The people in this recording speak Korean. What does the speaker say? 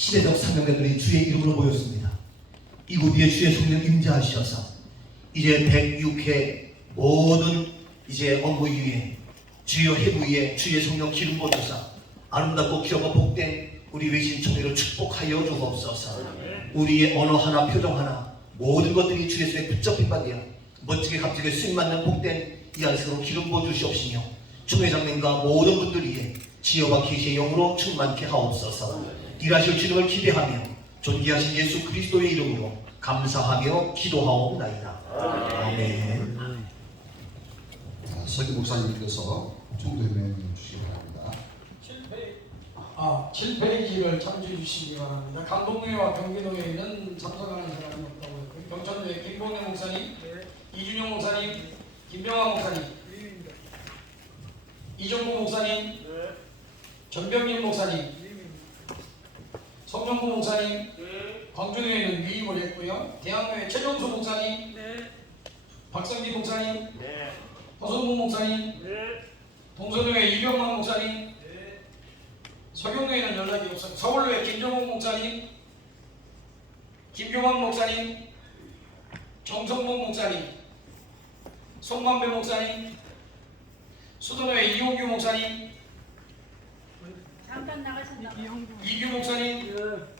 시대적 사명자들이 주의 이름으로 모였습니다. 이곳 위에 주의 성령 임재하셔서 이제 106회 모든 이제 업무 위에 주여 해부 위에 주의 성령 기름 부어주사 아름답고 기업과 복된 우리 외신 총회를 축복하여 주옵소서. 우리의 언어 하나 표정 하나 모든 것들이 주의 손에 붙잡힌 바 되어 멋지게 갑자기 수임 맞는 복된 이 안식으로 기름 부어 주시옵시며 총회장님과 모든 분들 위해 지혜와 계시의 영으로 충만케 하옵소서. 일하실 주님을 기대하며 존귀하신 예수 그리스도의 이름으로 감사하며 기도하옵나이다. 아멘. 자, 서기 목사님께서 총도회명해 주시기 바랍니다. 7페이지, 아, 7페이지를 참조해 주시기 바랍니다. 감독노예와 경기노예는 참석하는 사람이 없다고 했고요. 경천도에 김봉래 목사님, 이준영 목사님, 김병환 목사님, 이정구 목사님, 전병림 목사님, 성명구 목사님, 광주노예는 위임을 했고요. 대학로에 최정수 목사님, 박성기 목사님, 허성무 목사님, 동서노예 이병만 목사님, 서경로에는 연락이 없어요. 서울로에 김정욱 목사님, 김경환 목사님, 정성봉 목사님, 손만배 목사님, 수도노에 이용규 목사님. 이규 목사님,